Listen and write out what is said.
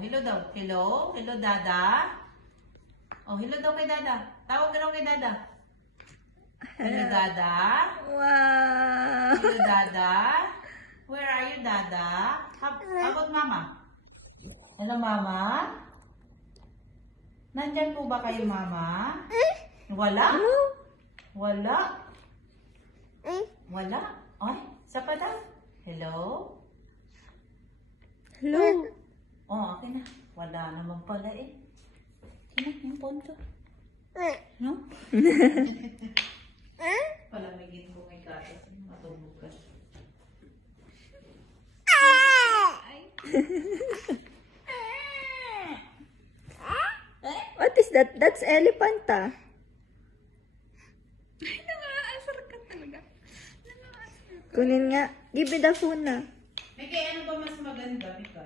hello daw. Hello? Hello, Dada? Oh, hello daw kay Dada. Tawag ka daw kay Dada. Hello, Dada? Wow! Hello, Dada? Where are you, Dada? How about Mama? Hello, Mama? Nandyan po ba kayo, Mama? Wala? Wala? Wala? Ay, isa pa daw. Hello? Hello? Oh, okay na. Wala naman pala eh. Sino yung phone ko? No? Palamigin ko kay Katas. Matulog ka. What is that? That's elephant ah. Ay, nangaasar ka talaga. Nangaasar ka. Kunin nga. Give me the phone na. May kaya ano ba mas maganda, Mika?